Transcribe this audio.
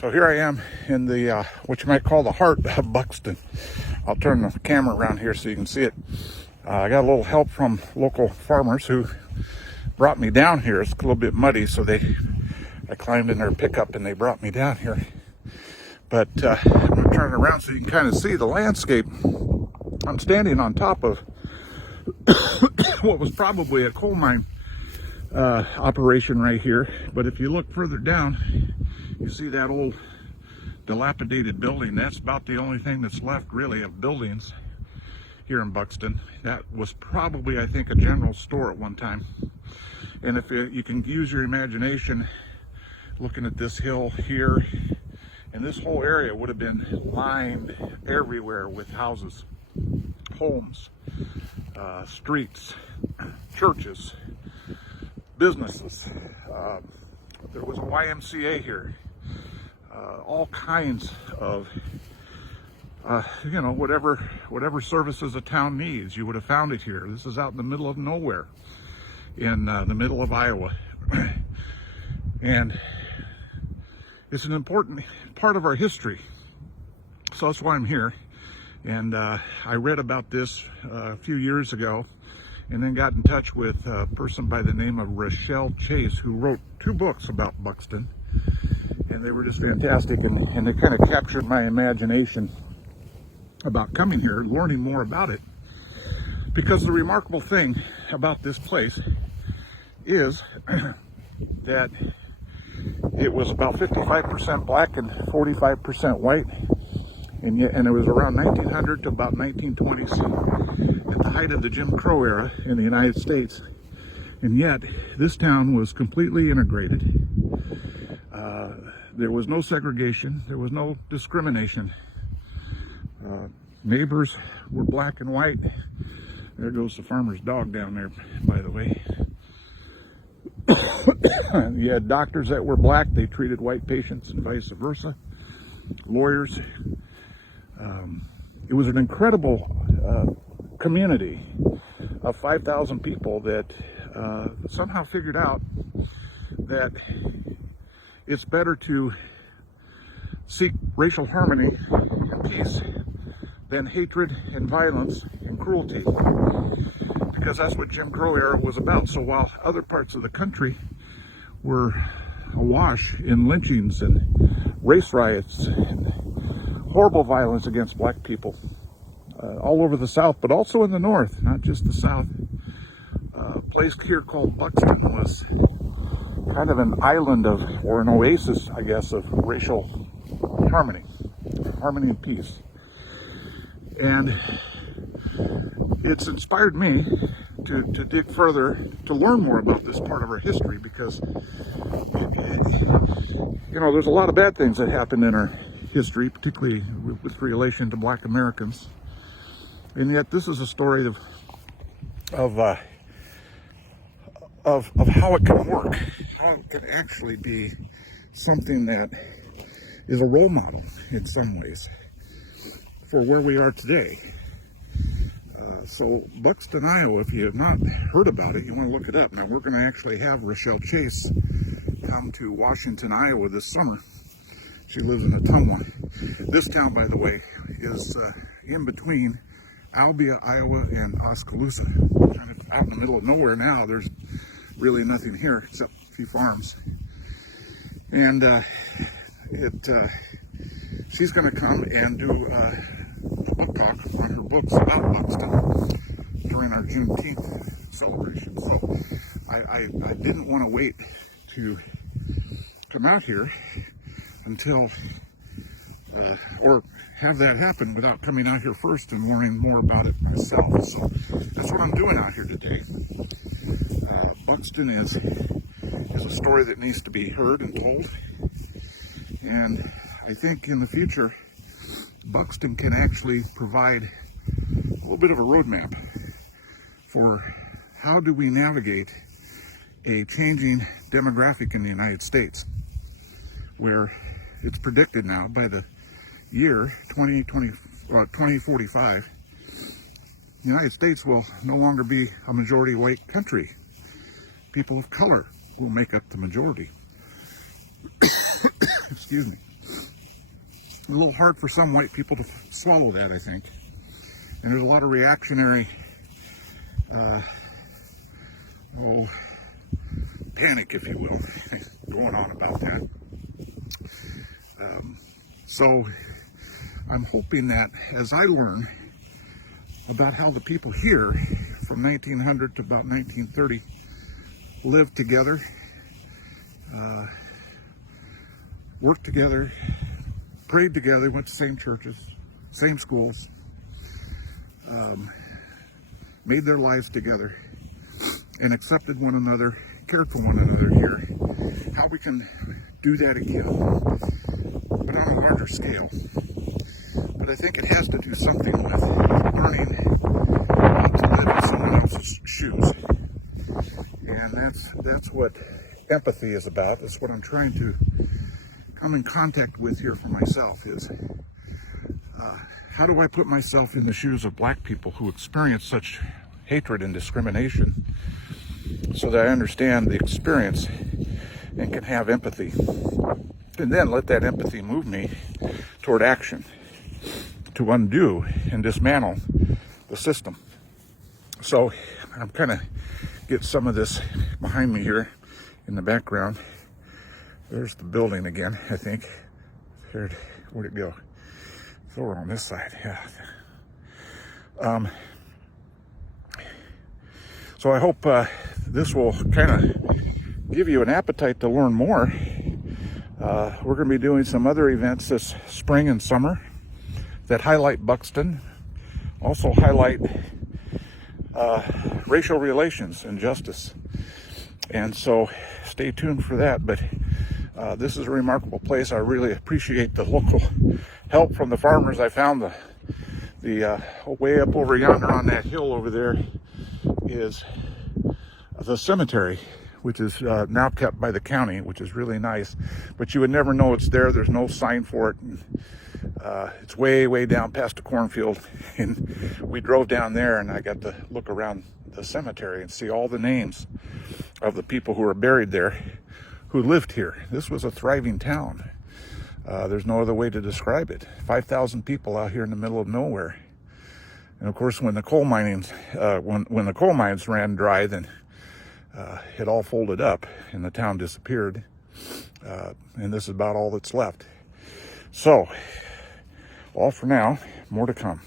So here I am in the, what you might call the heart of Buxton. I'll turn the camera around here so you can see it. I got a little help from local farmers who brought me down here. It's a little bit muddy, so I climbed in their pickup and they brought me down here. But I'm going to turn it around so you can kind of see the landscape. I'm standing on top of what was probably a coal mine operation right here. But if you look further down, you see that old dilapidated building. That's about the only thing that's left really of buildings here in Buxton. That was probably, I think, a general store at one time. And if you can use your imagination looking at this hill here, and this whole area would have been lined everywhere with houses, homes, streets, churches, businesses. There was a YMCA here. All kinds of, whatever services a town needs, you would have found it here. This is out in the middle of nowhere, in the middle of Iowa. And it's an important part of our history. So that's why I'm here. And I read about this a few years ago, and then got in touch with a person by the name of Rochelle Chase, who wrote 2 books about Buxton. And they were just fantastic, and they kind of captured my imagination about coming here, learning more about it. Because the remarkable thing about this place is that it was about 55% black and 45% white, and it was around 1900 to about 1920s, at the height of the Jim Crow era in the United States. And yet, this town was completely integrated. There was no segregation. There was no discrimination. Neighbors were black and white. There goes the farmer's dog down there, by the way. You had doctors that were black. They treated white patients and vice versa. Lawyers. It was an incredible community of 5,000 people that somehow figured out that it's better to seek racial harmony and peace than hatred and violence and cruelty, because that's what Jim Crow era was about. So while other parts of the country were awash in lynchings and race riots and horrible violence against black people, all over the South, but also in the North, not just the South, a place here called Buxton was kind of an island of, or an oasis, I guess, of racial harmony and peace. And it's inspired me to dig further, to learn more about this part of our history, because, there's a lot of bad things that happen in our history, particularly with relation to black Americans. And yet this is a story of how it can work, how it can actually be something that is a role model in some ways for where we are today. So Buxton, Iowa, if you have not heard about it, you want to look it up. Now, we're going to actually have Rochelle Chase come to Washington, Iowa this summer. She lives in Ottumwa. This town, by the way, is in between Albia, Iowa, and Oskaloosa. Kind of out in the middle of nowhere now. There's really nothing here except a few farms. And she's going to come and do a book talk on her books about Buxton during our Juneteenth celebration. So I didn't want to wait to come out here until, or have that happen without coming out here first and learning more about it myself. So that's what I'm doing out here today. Buxton is a story that needs to be heard and told. And I think in the future, Buxton can actually provide a little bit of a roadmap for how do we navigate a changing demographic in the United States, where it's predicted now by the year 2045, the United States will no longer be a majority white country. People of color will make up the majority. Excuse me. a little hard for some white people to swallow that, I think. And there's a lot of reactionary, panic, if you will, going on about that. So I'm hoping that as I learn about how the people here from 1900 to about 1930 lived together, worked together, prayed together, went to same churches, same schools, made their lives together, and accepted one another, cared for one another here, how we can do that again, but on a larger scale. But I think it has to do something with learning how to live in someone else's shoes. And that's what empathy is about. That's what I'm trying to come in contact with here for myself is how do I put myself in the shoes of black people who experience such hatred and discrimination so that I understand the experience and can have empathy. And then let that empathy move me toward action to undo and dismantle the system. So I'm kind of get some of this behind me here in the background. There's the building again, I think. Where'd it go? It's over on this side, yeah. So I hope this will kind of give you an appetite to learn more. We're going to be doing some other events this spring and summer that highlight Buxton, also highlight racial relations and justice. And so stay tuned for that. But this is a remarkable place. I really appreciate the local help from the farmers. I found the way up over yonder on that hill over there is the cemetery, which is now kept by the county, which is really nice. But you would never know it's there. There's no sign for it. And, it's way down past the cornfield. And we drove down there and I got to look around the cemetery and see all the names of the people who are buried there who lived here. This was a thriving town. There's no other way to describe it. 5,000 people out here in the middle of nowhere. And of course, when the coal minings, when the coal mines ran dry, then it all folded up and the town disappeared. And this is about all that's left. So, all for now, more to come.